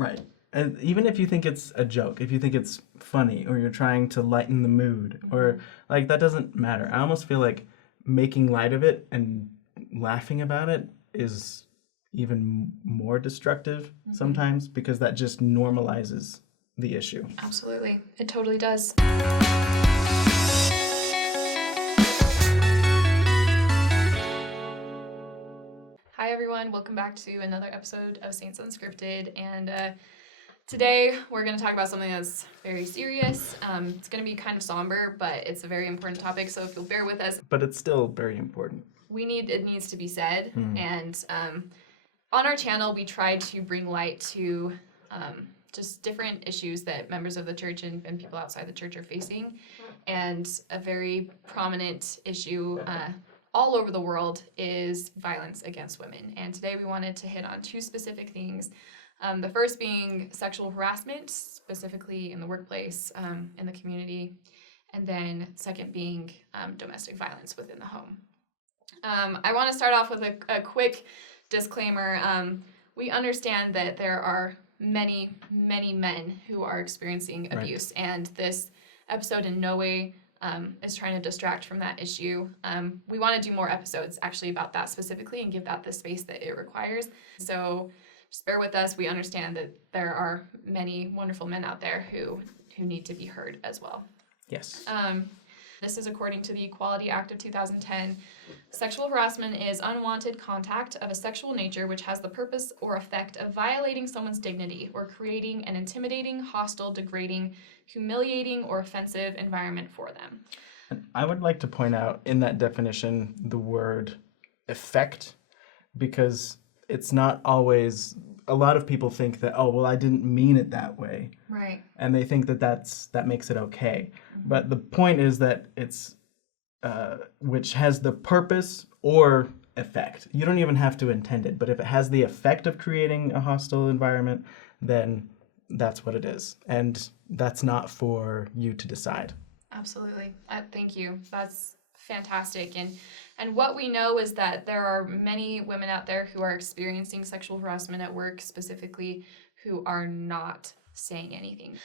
Right. And even if you think it's a joke, if you think it's funny, or you're trying to lighten the mood, or like, that doesn't matter. I almost feel like making light of it and laughing about it is even more destructive sometimes, because that just normalizes the issue. Absolutely. It totally does. Hi, everyone. Welcome back to another episode of Saints Unscripted. And today we're going to talk about something that's very serious. It's going to be kind of somber, but it's a very important topic. So if you'll bear with us. But it's still very important. It needs to be said. And on our channel, we try to bring light to just different issues that members of the church and people outside the church are facing. And a very prominent issue all over the world is violence against women. And today we wanted to hit on two specific things. The first being sexual harassment, specifically in the workplace, in the community. And then second being domestic violence within the home. I want to start off with a quick disclaimer. We understand that there are many, many men who are experiencing abuse, and this episode in no way is trying to distract from that issue. We want to do more episodes actually about that specifically and give that the space that it requires. So just bear with us. We understand that there are many wonderful men out there who need to be heard as well. Yes. This is according to the Equality Act of 2010. Sexual harassment is unwanted contact of a sexual nature which has the purpose or effect of violating someone's dignity or creating an intimidating, hostile, degrading, humiliating, or offensive environment for them. And I would like to point out in that definition the word effect, because it's not always, a lot of people think that, oh, well, I didn't mean it that way. Right. And they think that makes it okay. But the point is that it's, which has the purpose or effect. You don't even have to intend it, but if it has the effect of creating a hostile environment, then that's what it is. And that's not for you to decide. Absolutely. Thank you. That's fantastic. And what we know is that there are many women out there who are experiencing sexual harassment at work, specifically, who are not saying anything.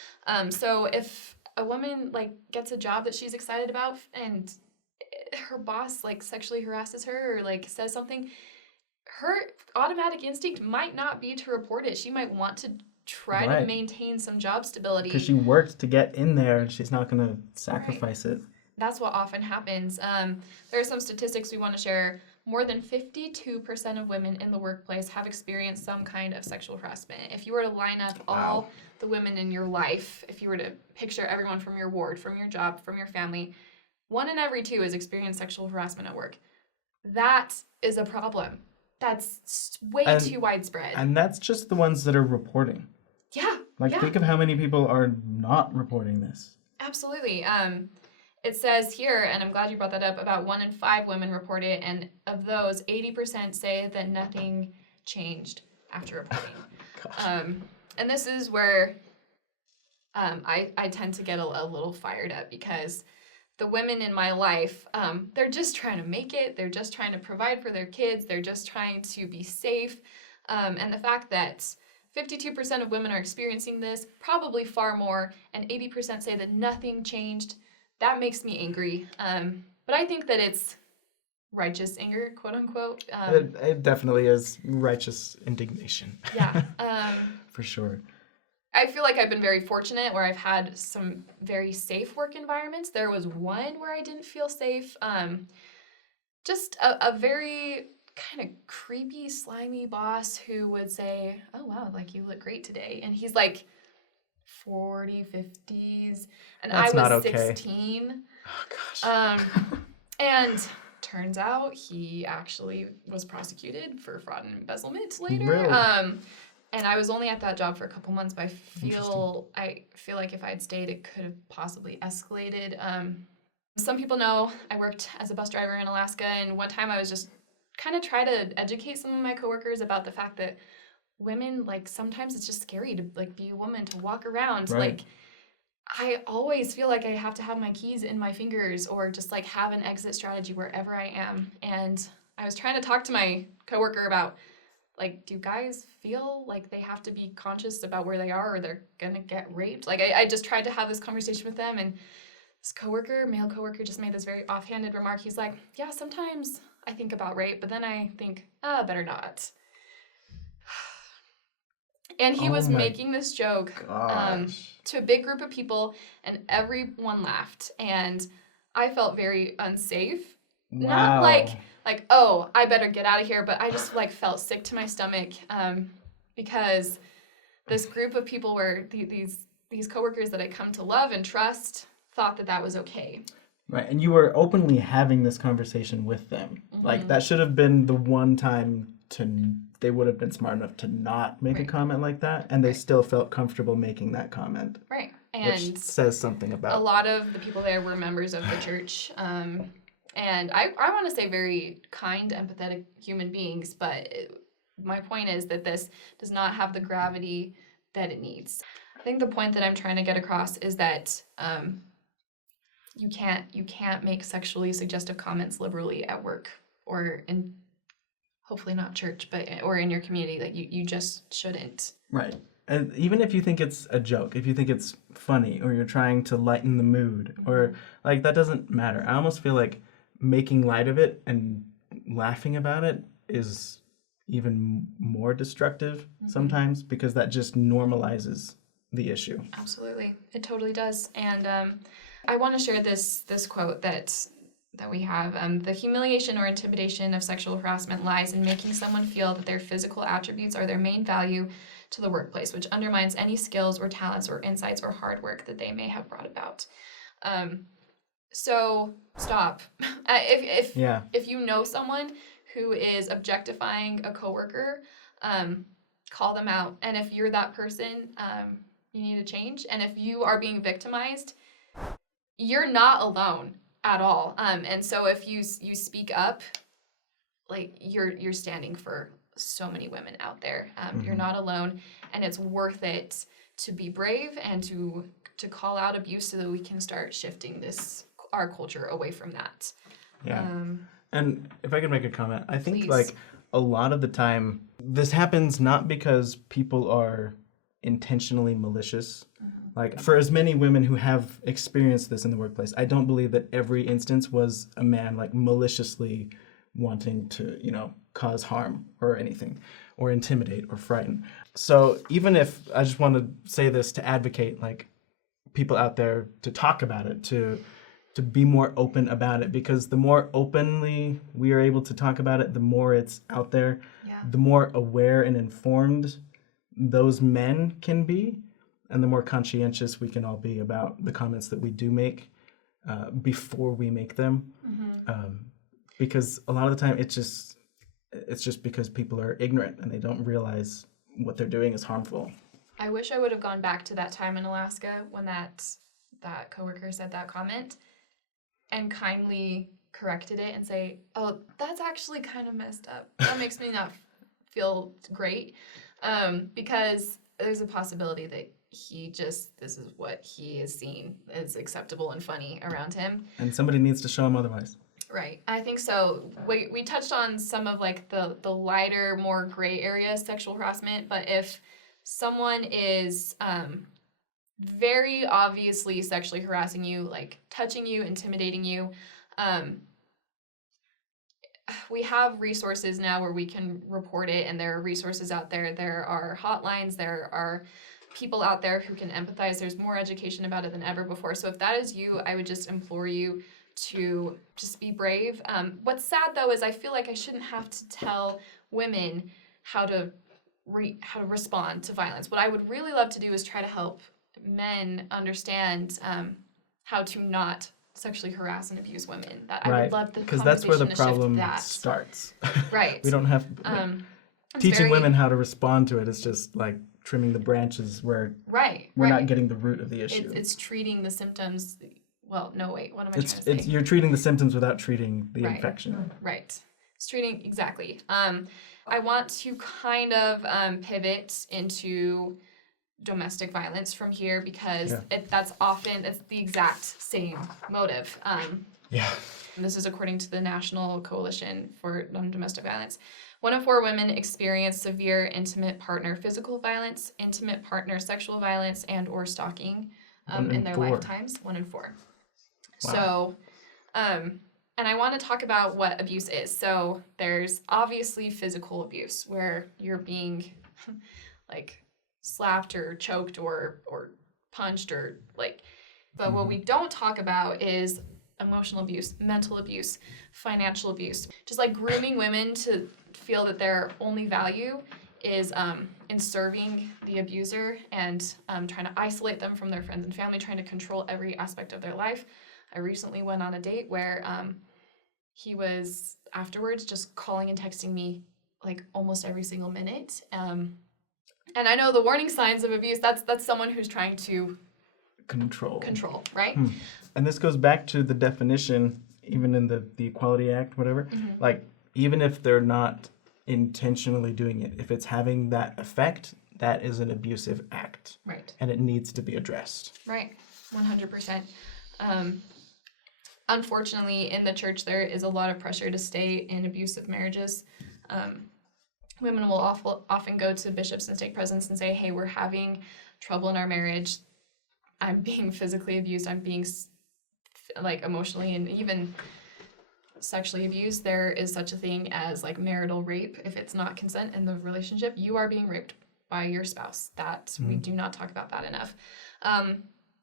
So if a woman gets a job that she's excited about and her boss sexually harasses her or says something, her automatic instinct might not be to report it. She might want to try to maintain some job stability. Because she worked to get in there and she's not going to sacrifice it. That's what often happens. There are some statistics we want to share. More than 52% of women in the workplace have experienced some kind of sexual harassment. If you were to line up all the women in your life, if you were to picture everyone from your ward, from your job, from your family, 1 in every 2 has experienced sexual harassment at work. That is a problem. That's way too widespread. And that's just the ones that are reporting. Yeah. Think of how many people are not reporting this. Absolutely. It says here, and I'm glad you brought that up, about 1 in 5 women report it, and of those, 80% say that nothing changed after reporting. And this is where I tend to get a little fired up, because the women in my life, they're just trying to make it. They're just trying to provide for their kids. They're just trying to be safe. And the fact that 52% of women are experiencing this, probably far more, and 80% say that nothing changed, that makes me angry. But I think that it's righteous anger, quote unquote. It definitely is righteous indignation. Yeah. For sure. I feel like I've been very fortunate where I've had some very safe work environments. There was one where I didn't feel safe. Just a very kind of creepy, slimy boss who would say, oh, wow, you look great today. And he's 40, 50s. And That's I was not okay. 16. Oh, gosh. And turns out he actually was prosecuted for fraud and embezzlement later. Really? And I was only at that job for a couple months, but I feel like if I had stayed, it could have possibly escalated. Some people know I worked as a bus driver in Alaska, and one time I was just kind of trying to educate some of my coworkers about the fact that women, sometimes it's just scary to, be a woman, to walk around. Right. I always feel like I have to have my keys in my fingers or just, have an exit strategy wherever I am. And I was trying to talk to my coworker about like, do guys feel like they have to be conscious about where they are or they're gonna get raped? Like, I just tried to have this conversation with them, and this male coworker, just made this very offhanded remark. He's like, yeah, sometimes I think about rape, but then I think, better not. And he was making this joke to a big group of people, and everyone laughed. And I felt very unsafe. Wow. Not like, oh, I better get out of here, but I just like felt sick to my stomach because this group of people were these coworkers that I come to love and trust thought that was okay. Right, and you were openly having this conversation with them. Like, that should have been the one time they would have been smart enough to not make a comment like that, and they still felt comfortable making that comment. Right, and which says something about... A lot of the people there were members of the church, and I want to say very kind, empathetic human beings, but my point is that this does not have the gravity that it needs. I think the point that I'm trying to get across is that you can't make sexually suggestive comments liberally at work or in, hopefully not church, but or in your community. Like you just shouldn't. Right. And even if you think it's a joke, if you think it's funny, or you're trying to lighten the mood, or like, that doesn't matter. I almost feel like making light of it and laughing about it is even more destructive sometimes, because that just normalizes the issue. Absolutely. It totally does. And I want to share this quote that we have. The humiliation or intimidation of sexual harassment lies in making someone feel that their physical attributes are their main value to the workplace, which undermines any skills or talents or insights or hard work that they may have brought about. So stop. If you know someone who is objectifying a coworker, call them out. And if you're that person, you need to change. And if you are being victimized, you're not alone at all. And so if you speak up, like you're standing for so many women out there. You're not alone, and it's worth it to be brave and to call out abuse so that we can start shifting our culture away from that. Yeah. And if I could make a comment, I think Please. like a lot of the time this happens not because people are intentionally malicious. Like, for as many women who have experienced this in the workplace, I don't believe that every instance was a man like maliciously wanting to, cause harm or anything, or intimidate or frighten. So even if, I just want to say this to advocate like people out there to talk about it, to be more open about it, because the more openly we are able to talk about it, the more it's out there, the more aware and informed those men can be, and the more conscientious we can all be about the comments that we do make before we make them. Because a lot of the time it's just because people are ignorant and they don't realize what they're doing is harmful. I wish I would have gone back to that time in Alaska when that coworker said that comment and kindly corrected it and say, oh, that's actually kind of messed up. That makes me not feel great, because there's a possibility that this is what he is seen as acceptable and funny around him. And somebody needs to show him otherwise. Right. I think so. We touched on some of like the lighter, more gray area sexual harassment, but if someone is very obviously sexually harassing you, like touching you, intimidating you, we have resources now where we can report it, and there are resources out there. There are hotlines, there are people out there who can empathize. There's more education about it than ever before. So if that is you, I would just implore you to just be brave. What's sad though is I feel like I shouldn't have to tell women how to respond to violence. What I would really love to do is try to help men understand how to not sexually harass and abuse women. I would love the because that's where the problem starts. Right. We don't have teaching women how to respond to it is just like trimming the branches where we're not getting the root of the issue. It's treating the symptoms. Well, no, wait. What am I trying to say? You're treating the symptoms without treating the infection. Right. It's treating exactly. I want to kind of pivot into domestic violence from here because that's the exact same motive. And this is according to the National Coalition for Domestic Violence. 1 in 4 women experience severe intimate partner physical violence, intimate partner sexual violence, and or stalking in their 4. lifetimes. 1 in 4. Wow. So, and I want to talk about what abuse is. So there's obviously physical abuse where you're being like slapped or choked or punched or like, but what we don't talk about is emotional abuse, mental abuse, financial abuse. Just like grooming women to feel that their only value is in serving the abuser and trying to isolate them from their friends and family, trying to control every aspect of their life. I recently went on a date where he was afterwards just calling and texting me like almost every single minute. And I know the warning signs of abuse, that's someone who's trying to Control, right? And this goes back to the definition, even in the Equality Act, whatever. Like, even if they're not intentionally doing it, if it's having that effect, that is an abusive act. Right. And it needs to be addressed. Right. 100%. Unfortunately, in the church, there is a lot of pressure to stay in abusive marriages. Women will often go to bishops and stake presidents and say, hey, we're having trouble in our marriage. I'm being physically abused. I'm being like emotionally and even sexually abused. There is such a thing as like marital rape. If it's not consent in the relationship, you are being raped by your spouse. That we do not talk about that enough.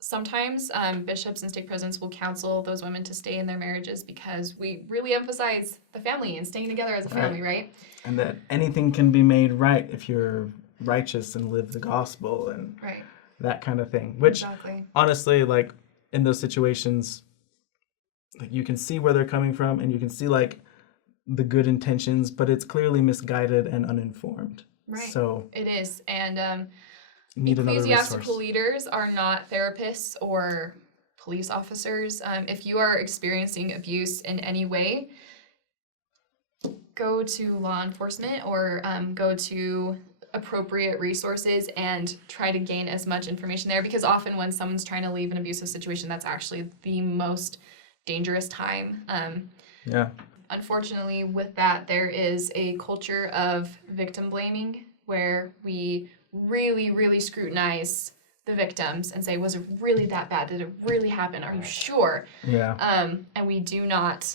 Sometimes bishops and stake presidents will counsel those women to stay in their marriages because we really emphasize the family and staying together as a family, right? And that anything can be made right if you're righteous and live the gospel and that kind of thing. Which, honestly, like, in those situations, like, you can see where they're coming from and you can see, like, the good intentions, but it's clearly misguided and uninformed. Right. So it is. And need ecclesiastical leaders are not therapists or police officers. If you are experiencing abuse in any way, go to law enforcement or go to appropriate resources and try to gain as much information there, because often when someone's trying to leave an abusive situation, that's actually the most dangerous time. Unfortunately, with that, there is a culture of victim blaming where we really, really scrutinize the victims and say, was it really that bad? Did it really happen? Are you sure? And we do not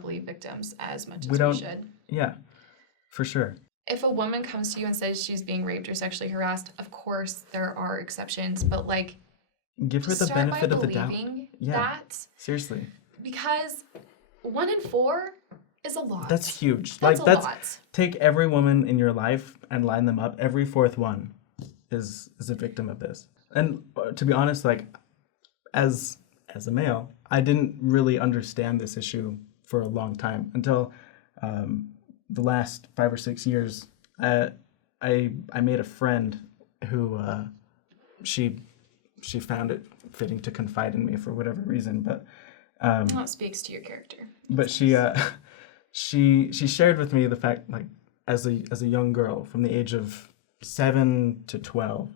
believe victims as much as we should. Yeah, for sure. If a woman comes to you and says she's being raped or sexually harassed, of course there are exceptions, but like, give her the benefit of the doubt. That Seriously. Because 1 in 4 is a lot. That's huge. That's a lot. Take every woman in your life and line them up. Every fourth one is a victim of this. And to be honest, like, as a male, I didn't really understand this issue for a long time until the last 5 or 6 years. I made a friend who she found it fitting to confide in me for whatever reason, but that speaks to your character. But she shared with me the fact, like, as a young girl from the age of 7 to 12,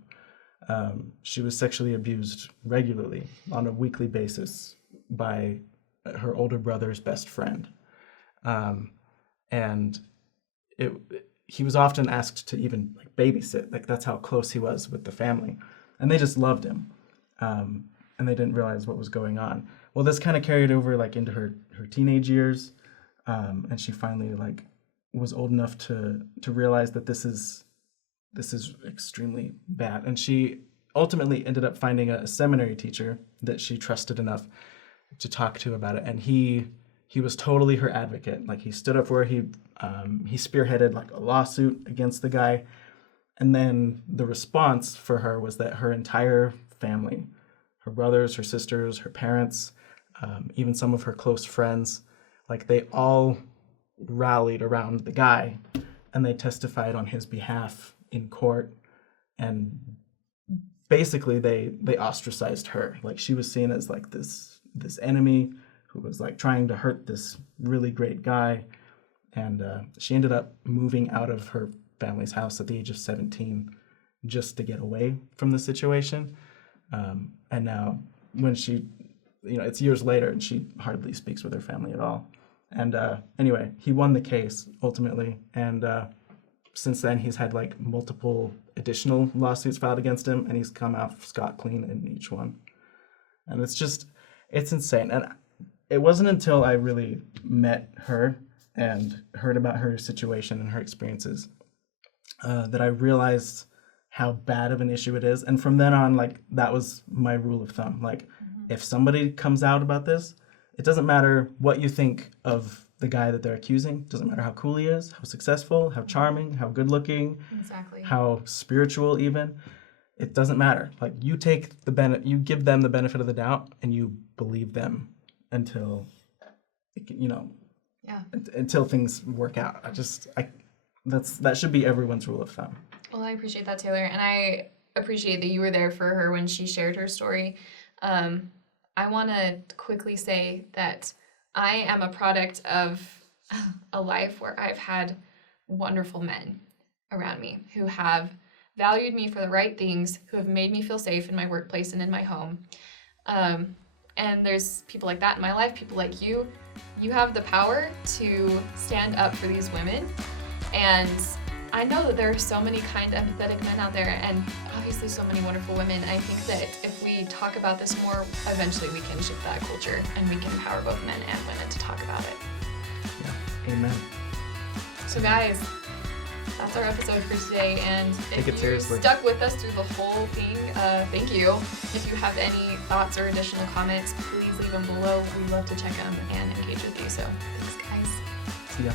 she was sexually abused regularly on a weekly basis by her older brother's best friend. And he was often asked to even, like, babysit. Like, that's how close he was with the family. And they just loved him. And they didn't realize what was going on. Well, this kind of carried over, like, into her teenage years. And she finally, like, was old enough to realize that this is extremely bad. And she ultimately ended up finding a seminary teacher that she trusted enough to talk to about it. And he was totally her advocate. Like, he stood up for her. He spearheaded, like, a lawsuit against the guy. And then the response for her was that her entire family, her brothers, her sisters, her parents, even some of her close friends, like, they all rallied around the guy and they testified on his behalf in court. And basically they ostracized her. Like, she was seen as, like, this enemy who was, like, trying to hurt this really great guy. And she ended up moving out of her family's house at the age of 17 just to get away from the situation. And now when she, it's years later and she hardly speaks with her family at all. And anyway, he won the case ultimately, and since then he's had like multiple additional lawsuits filed against him, and he's come out scot clean in each one. And it's insane. And it wasn't until I really met her and heard about her situation and her experiences that I realized how bad of an issue it is. And from then on, like, that was my rule of thumb. Like, if somebody comes out about this, it doesn't matter what you think of the guy that they're accusing. It doesn't matter how cool he is, how successful, how charming, how good looking, Exactly. how spiritual even. It doesn't matter. Like, you take you give them the benefit of the doubt, and you believe them until, until things work out. That should be everyone's rule of thumb. Well, I appreciate that, Taylor, and I appreciate that you were there for her when she shared her story. I want to quickly say that I am a product of a life where I've had wonderful men around me who have valued me for the right things, who have made me feel safe in my workplace and in my home. And there's people like that in my life, people like you. You have the power to stand up for these women. And I know that there are so many kind, empathetic men out there, and obviously so many wonderful women. I think that if we talk about this more, eventually we can shift that culture, and we can empower both men and women to talk about it. Yeah. Amen. So guys, that's our episode for today, and if you stuck with us through the whole thing, thank you. If you have any thoughts or additional comments, please leave them below. We love to check them and engage with you. So thanks, guys. See ya.